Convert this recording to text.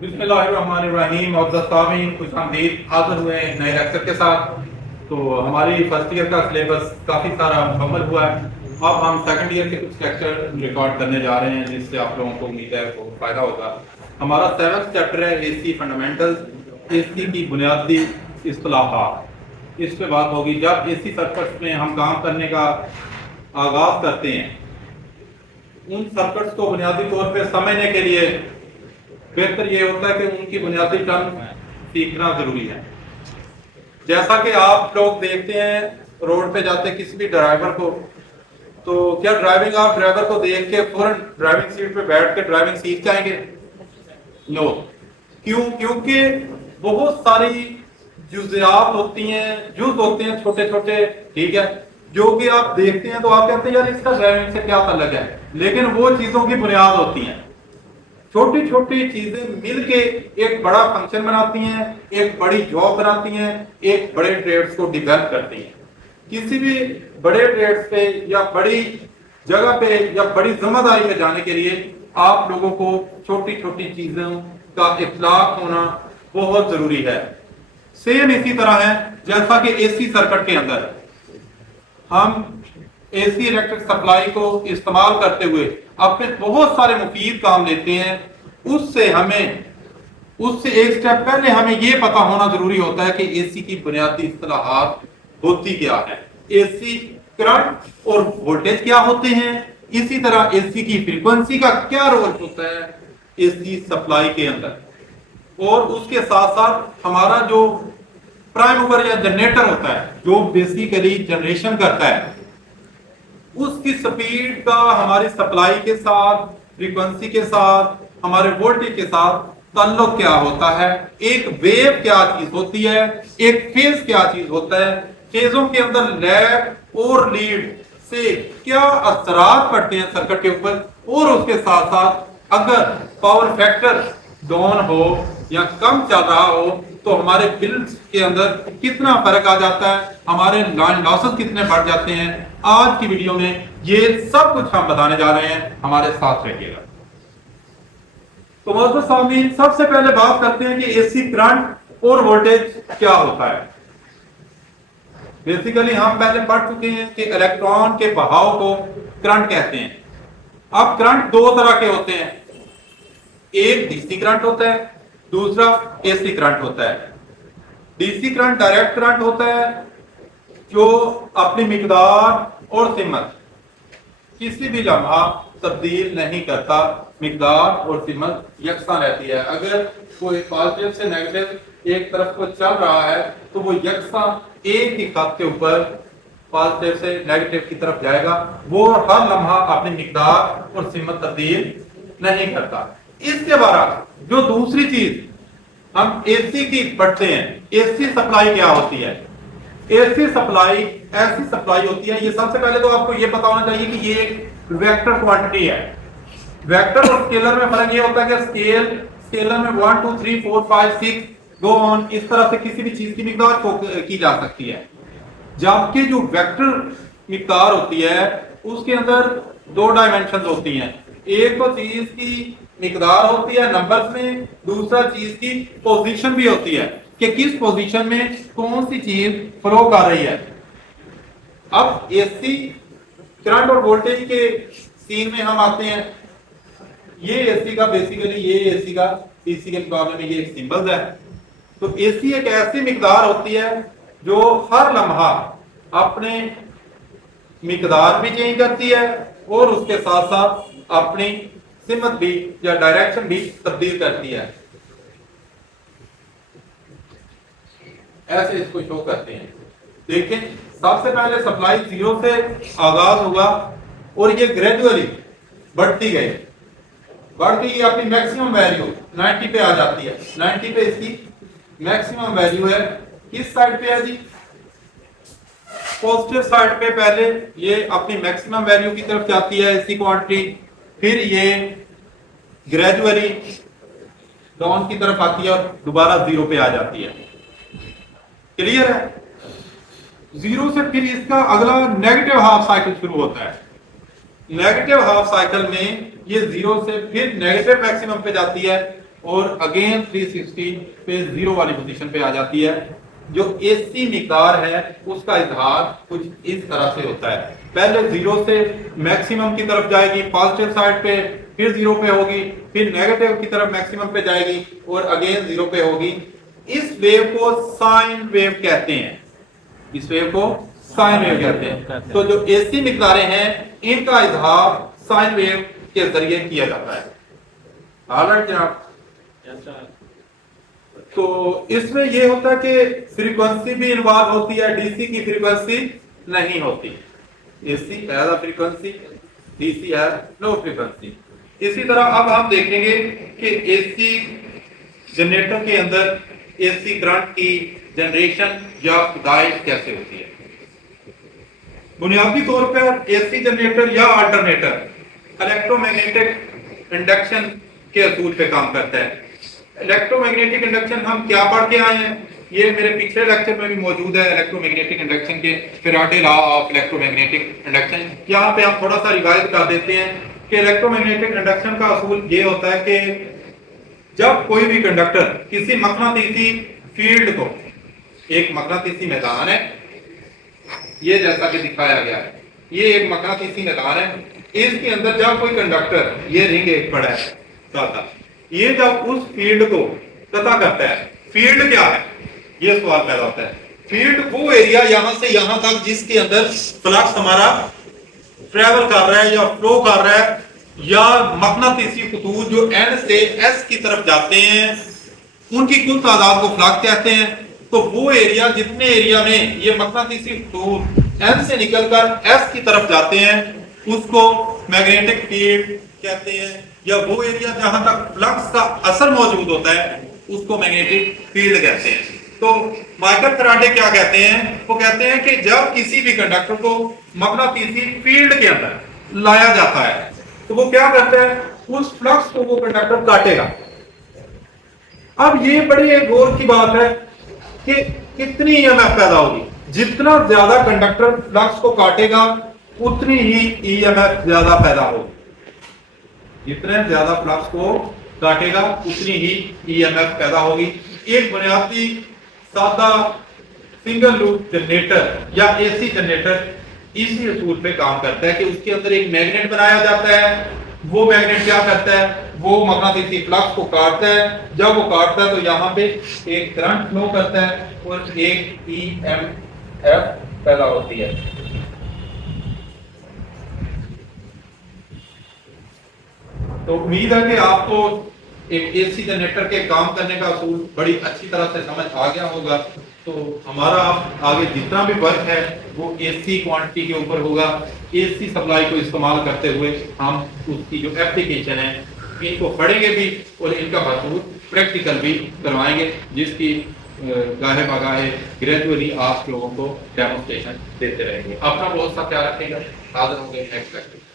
बिस्मिल्लाहिर्रहमानिर्रहीम और सामीन खुश आमदीद हाजिर हुए नए लेक्चर के साथ। तो हमारी फर्स्ट ईयर का सिलेबस काफ़ी सारा मुकम्मल हुआ है। अब हम सेकंड ईयर के कुछ लेक्चर रिकॉर्ड करने जा रहे हैं जिससे आप लोगों को उम्मीद है को फ़ायदा होगा। हमारा 7th चैप्टर है एसी फंडामेंटल्स, एसी की बुनियादी इस्तिलाहात। इस पे बात होगी। जब एसी सर्किट्स में हम काम करने का आगाज़ करते हैं, उन सर्किट्स को बुनियादी तौर पे समझने के लिए बेहतर ये होता है कि उनकी बुनियादी टर्म सीखना जरूरी है। जैसा कि आप लोग देखते हैं रोड पे जाते किसी भी ड्राइवर को, तो क्या ड्राइविंग आप ड्राइवर को देख के फौरन ड्राइविंग सीट पे बैठ के ड्राइविंग सीख जाएंगे? नो। क्यों? क्योंकि बहुत सारी जुज़ियात होती हैं, जुज़ होते हैं छोटे छोटे, ठीक है, जो कि आप देखते हैं तो आप कहते हैं यार इसका ड्राइविंग से क्या ताल्लुक है, लेकिन वो चीज़ों की बुनियाद होती हैं। छोटी छोटी चीजें मिलके एक बड़ा फंक्शन बनाती हैं, एक बड़ी जॉब बनाती हैं, एक बड़े ट्रेड्स को डेवलप करती हैं। किसी भी बड़े ट्रेड्स पे या बड़ी जगह पे या बड़ी जिम्मेदारी पे जाने के लिए आप लोगों को छोटी छोटी चीजों का इत्तलाक होना बहुत जरूरी है। सेम इसी तरह है जैसा कि एसी सर्किट के अंदर हम एसी इलेक्ट्रिक सप्लाई को इस्तेमाल करते हुए अपने बहुत सारे मुफीद काम लेते हैं। उससे एक स्टेप पहले हमें यह पता होना जरूरी होता है कि एसी की बुनियादी इस्तिलाहात होती क्या है, एसी करंट और वोल्टेज क्या होते हैं, इसी तरह एसी की फ्रीक्वेंसी का क्या रोल होता है एसी सप्लाई के अंदर, और उसके साथ साथ हमारा जो प्राइम मूवर या जनरेटर होता है जो बेसिकली जनरेशन करता है, उसकी स्पीड का हमारी सप्लाई के साथ, फ्रीक्वेंसी के साथ, हमारे वोल्टेज के साथ ताल्लुक क्या होता है, एक वेव क्या चीज होती है, एक फेज क्या चीज होता है, फेजों के अंदर लैग और लीड से क्या असरात पड़ते हैं सर्किट के ऊपर, और उसके साथ साथ अगर पावर फैक्टर डाउन हो या कम चल रहा हो तो हमारे बिल्स के अंदर कितना फर्क आ जाता है, हमारे लाइन लॉसेस कितने बढ़ जाते हैं। आज की वीडियो में ये सब कुछ हम बताने जा रहे हैं, हमारे साथ रहिएगा। तो मोहतरम सामीन, सबसे पहले बात करते हैं कि एसी करंट और वोल्टेज क्या होता है। बेसिकली हम पहले पढ़ चुके हैं कि इलेक्ट्रॉन के बहाव को करंट कहते हैं। अब करंट दो तरह के होते हैं, एक डीसी करंट होता है, दूसरा एसी करंट होता है। डीसी करंट डायरेक्ट करंट होता है जो अपनी मिकदार और सिमत किसी भी लम्हा तब्दील नहीं करता, मिकदार और सिमत यकसा रहती है। अगर कोई पॉजिटिव से नेगेटिव एक तरफ को चल रहा है तो वो यकसा एक ही खत के ऊपर पॉजिटिव से नेगेटिव की तरफ जाएगा, वो हर लम्हा अपनी मिकदार और सिमत तब्दील नहीं करता। इसके बाद जो दूसरी चीज हम एसी की पढ़ते हैं, एसी सप्लाई क्या होती है। एसी सप्लाई ऐसी सप्लाई होती है, ये सबसे पहले तो आपको ये पता होना चाहिए कि ये एक वेक्टर क्वांटिटी है। वेक्टर और स्केलर में फर्क ये होता है कि स्केलर में 1 2 3 4 5 6 गो ऑन, इस तरह से किसी भी चीज की मिकदार की जा सकती है। जबकि जो वेक्टर मिकदार होती है उसके अंदर दो डायमेंशन होती हैं, एक तो चीज की मिकदार होती है नंबर्स में, दूसरा चीज की पोजीशन भी होती है कि किस पोजीशन में कौन सी चीज फ्लो कर रही है। अब एसी करंट और वोल्टेज के सीन में हम आते हैं। ये एसी का बेसिकली ये एसी का डीसी के मुकाबले में ये एक सिंबल है। तो एसी एक ऐसी मिकदार होती है जो हर लम्हा अपने मिकदार भी चेंज करती है और उसके साथ साथ अपनी सिमत भी या डायरेक्शन भी तब्दील करती है। ऐसे इसको शो करते हैं। देखें, सबसे पहले सप्लाई जीरो से आगाज होगा और ये ग्रेजुअली बढ़ती गई, बढ़ गई अपनी मैक्सिमम वैल्यू 90 पे आ जाती है। 90 पे इसकी मैक्सिमम वैल्यू है। किस साइड पे है जी? पॉजिटिव साइड पे पहले ये अपनी मैक्सिमम वैल्यू की तरफ जाती है इसी क्वांटिटी, फिर ये ग्रेजुअली डाउन की तरफ आती है और दोबारा जीरो पे आ जाती है। क्लियर है? जीरो से फिर इसका अगला नेगेटिव हाफ साइकिल शुरू होता है। नेगेटिव हाफ साइकिल में ये जीरो से फिर नेगेटिव मैक्सिमम पे जाती है, और अगेन 360 पे जीरो वाली पोजीशन पे आ जाती है। जो एसी मिकदार है उसका इजहार कुछ इस तरह से होता है, पहले जीरो से मैक्सिमम की तरफ जाएगी पॉजिटिव साइड पे, फिर जीरो पे होगी, फिर नेगेटिव की तरफ मैक्सिमम पे जाएगी और अगेन जीरो पे होगी। इस वेव को साइन वेव कहते हैं, इस वेव को साइन वेव कहते हैं। तो जो एसी मिकदारें हैं इनका इजहार साइन वेव के जरिए किया जाता है। हालांकि जनाब तो इसमें ये होता है कि फ्रीक्वेंसी भी इन्वॉल्व होती है, डीसी की फ्रीक्वेंसी नहीं होती। AC has a frequency, DC has no frequency. इसी तरह अब हम देखेंगे कि एसी जनरेटर के अंदर एसी करंट की जनरेशन या पैदाइश कैसे होती है। बुनियादी तौर पर एसी जनरेटर या अल्टरनेटर इलेक्ट्रोमैग्नेटिक इंडक्शन के असूल पे काम करता है। इलेक्ट्रोमैग्नेटिक इंडक्शन हम क्या पढ़ के आए हैं, ये मेरे पिछले लेक्चर में भी मौजूद है, इलेक्ट्रोमैग्नेटिक इंडक्शन के Faraday law of electromagnetic induction. यहाँ पे हम थोड़ा सा रिवाइज कर देते हैं कि इलेक्ट्रोमैग्नेटिक इंडक्शन का असूल ये होता है कि जब कोई भी कंडक्टर किसी मकनातीसी फील्ड को, एक मकनातीसी मैदान है ये जैसा कि दिखाया गया है, ये एक मकनातीसी मैदान है, इसके अंदर जब कोई कंडक्टर, ये रिंग एक पड़ा है सादा, ये जब उस फील्ड को कता करता है, फील्ड क्या है ये सवाल पैदा होता है। फील्ड वो एरिया यहां से यहां तक जिसके अंदर फ्लक्स हमारा ट्रेवल कर रहा है या फ्लो कर रहा है, या मकनातीसी खतूत जो एन से एस की तरफ जाते हैं उनकी कुल तादाद को फ्लक्स कहते हैं। तो वो एरिया, जितने एरिया में ये मकनातीसी खतूत एन से निकलकर एस की तरफ जाते हैं उसको मैग्नेटिक फील्ड कहते हैं, या वो एरिया जहां तक फ्लक्स का असर मौजूद होता है उसको मैग्नेटिक फील्ड कहते हैं। तो माइकल फैराडे क्या कहते हैं, वो कहते हैं कि जब किसी भी कंडक्टर को मकनातीसी फील्ड के अंदर लाया जाता है तो वो क्या करता है, उस फ्लक्स को वो कंडक्टर काटेगा। अब ये बड़ी एक गौर की बात है कि कितनी ईएमएफ पैदा होगी, जितना ज्यादा कंडक्टर फ्लक्स को काटेगा उतनी ही ईएमएफ ज्यादा पैदा होगी, जितने ज्यादा फ्लक्स को काटेगा उतनी ही ईएमएफ पैदा होगी। एक बुनियादी सादा सिंगल लूप जनरेटर या एसी जनरेटर इसी असूल पे काम करता है कि उसके अंदर एक मैग्नेट बनाया जाता है। वो मैग्नेट क्या करता है, वो मकनातीसी फ्लक्स को काटता है, जब वो काटता है तो यहाँ पे एक करंट फ्लो करता है और एक ईएमएफ पैदा होती है। तो उम्मीद है कि आपको एक एसी जनरेटर के काम करने का असूल बड़ी अच्छी तरह से समझ आ गया होगा। तो हमारा आगे जितना भी वर्क है वो एसी क्वांटिटी के ऊपर होगा। एसी सप्लाई को इस्तेमाल करते हुए हम उसकी जो एप्लीकेशन है इनको पढ़ेंगे भी और इनका भरपूर प्रैक्टिकल भी करवाएंगे, जिसकी गाहे बगाहे ग्रेजुअली आप लोगों को डेमोस्ट्रेशन देते रहेंगे। अपना बहुत सा ख्याल रखिएगा। हाजिर होंगे नेक्स्ट लेक्चर।